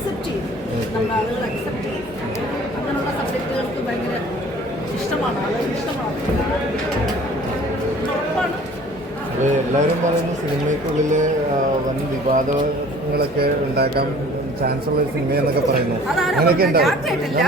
Accept ചെയ്യും. നമ്മുടെ ആളുകൾ അക്സെപ്റ്റ് ചെയ്യും. അങ്ങനെയുള്ള സബ്ജക്റ്റുകൾക്ക് ഭയങ്കര ഇഷ്ടമാണ്. ആളുകൾ ഇഷ്ടമാണ്. ഉറപ്പാണ്. എല്ലാവരും പറയുന്നു സിനിമയ്ക്കുള്ളിൽ വൻ വിവാദങ്ങളൊക്കെ ഉണ്ടാക്കാൻ ചാൻസ് ഉള്ള സിനിമ എന്നൊക്കെ പറയുന്നു അങ്ങനെയൊക്കെ ഉണ്ടാവും. കേട്ടില്ല.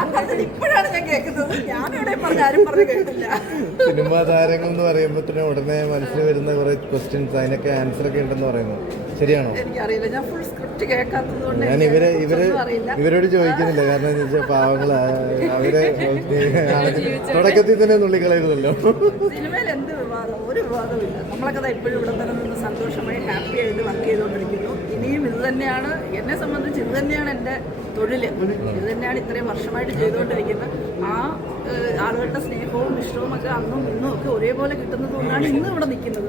ആ പറഞ്ഞത് ഇപ്പോഴാണ് ഞാൻ കേൾക്കുന്നത്. ഞാൻ എവിടെ പറഞ്ഞ ആരും പറഞ്ഞു കേട്ടില്ല. സിനിമാ താരങ്ങൾ എന്ന് പറയുമ്പോഴത്തേനും ഉടനെ മനസ്സിൽ വരുന്ന കുറെ ക്വസ്റ്റ്യൻസ് അതിനൊക്കെ ആൻസർ ഒക്കെ ഉണ്ടെന്ന് പറയുന്നു. ശരിയാണോ? ഞാൻ ഫുൾ സ്ക്രിപ്റ്റ് കേൾക്കാത്തത് ഞാൻ ഇവരെ ഇവർ ഇവരോട് ചോദിക്കുന്നില്ല. കാരണം എന്ന് വെച്ചാൽ പാവങ്ങൾ അവരെ തുടക്കത്തിൽ തന്നെ നുള്ളിക്കളയുന്നല്ലോ സിനിമയിൽ എന്ത് വിവാദം? ഒരു വിവാദമില്ല നമ്മളൊക്കെ ദാ ഇപ്പോഴും ഇവിടെ തന്നെ നിന്ന് സന്തോഷമായി ഹാപ്പി ആയിട്ട് വർക്ക് ചെയ്തുകൊണ്ടിരിക്കുന്നു. ഇനിയും ഇത് തന്നെയാണ് എന്നെ സംബന്ധിച്ച് ഇത് തന്നെയാണ് എന്റെ തൊഴിൽ ഇത് തന്നെയാണ് ഇത്രയും വർഷമായിട്ട് ചെയ്തുകൊണ്ടിരിക്കുന്നത്. ആ ആളുകളുടെ സ്നേഹവും ഇഷ്ടവും ഒക്കെ അന്നും ഇന്നും ഒക്കെ ഒരേപോലെ കിട്ടുന്നത് കൊണ്ടാണ് ഇന്നും ഇവിടെ നിൽക്കുന്നത്.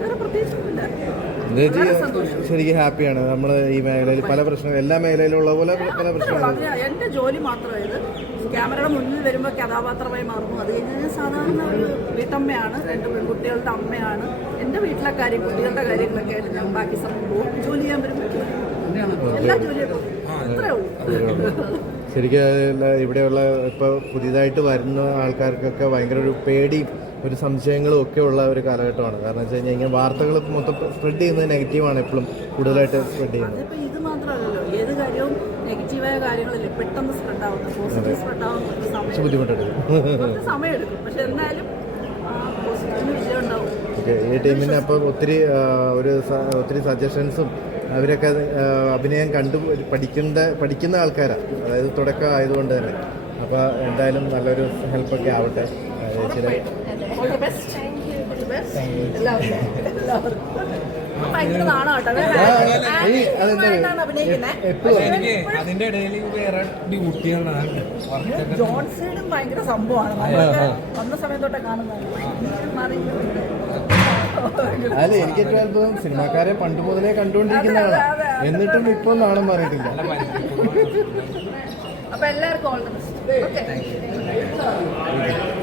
വേറെ പ്രത്യേകിച്ചൊന്നുമില്ല. ശരിക്കും ഹാപ്പിയാണ്. നമ്മൾ ഈ മേഖലയിൽ പല പ്രശ്നങ്ങൾ എല്ലാ മേഖലയിലും ഉള്ള പോലെ പല പ്രശ്നങ്ങൾ എന്റെ എന്റെ ജോലി മാത്രമായത് ക്യാമറയുടെ മുന്നിൽ വരുമ്പോൾ കഥാപാത്രമായി മാറുന്നു. അത് കഴിഞ്ഞ് ഞാൻ സാധാരണ ഒരു വീട്ടമ്മയാണ് രണ്ട് പെൺകുട്ടികളുടെ അമ്മയാണ്. എന്റെ വീട്ടിലെ കാര്യം കുട്ടികളുടെ കാര്യങ്ങളൊക്കെ ആയിട്ട് ഞാൻ ബാക്കി സമയം പോകും. ജോലി ചെയ്യാൻ വരുമ്പോൾ എല്ലാ ജോലിയും അത്രേ ഉള്ളൂ. ശരിക്കും ഇവിടെയുള്ള ഇപ്പോൾ പുതിയതായിട്ട് വരുന്ന ആൾക്കാർക്കൊക്കെ ഭയങ്കര ഒരു പേടിയും ഒരു സംശയങ്ങളും ഒക്കെ ഉള്ള ഒരു കാലഘട്ടമാണ്. കാരണം വെച്ച് കഴിഞ്ഞാൽ ഇങ്ങനെ വാർത്തകൾ മൊത്തം സ്പ്രെഡ് ചെയ്യുന്നത് നെഗറ്റീവാണ് എപ്പോഴും കൂടുതലായിട്ട് സ്പ്രെഡ് ചെയ്യുന്നത്. ഇത് മാത്രമല്ലല്ലോ. ഏത് കാര്യവും നെഗറ്റീവായ കാര്യങ്ങളല്ലേ പെട്ടെന്ന് സ്പ്രെഡ് ആവുന്നത് പോസിറ്റീവ് പക്ഷെ എന്നാലും ഈ ടീമിന് അപ്പം ഒത്തിരി ഒരു ഒത്തിരി സജഷൻസും അവരൊക്കെ അഭിനയം കണ്ടു പഠിക്കുന്ന പഠിക്കുന്ന ആൾക്കാരാണ് അതായത് തുടക്കം ആയതുകൊണ്ട് തന്നെ. അപ്പോൾ എന്തായാലും നല്ലൊരു ഹെൽപ്പൊക്കെ ആവട്ടെ. എനിക്ക് അതിന്റെ ഇടയിൽ വേറെ വർക്കൊക്കെ ജോൺസൈഡും ഭയങ്കര സംഭവമാണ്. വന്ന സമയം തൊട്ടേ കാണുന്നതാണ് അല്ല എനിക്ക് ഏറ്റവും അത്ഭുതം സിനിമാക്കാരെ പണ്ട് മുതലേ കണ്ടുകൊണ്ടിരിക്കുന്നതാണ്. എന്നിട്ടും ഇപ്പോൾ നാണം മാറിയിട്ടില്ല. അപ്പൊ എല്ലാവർക്കും all the best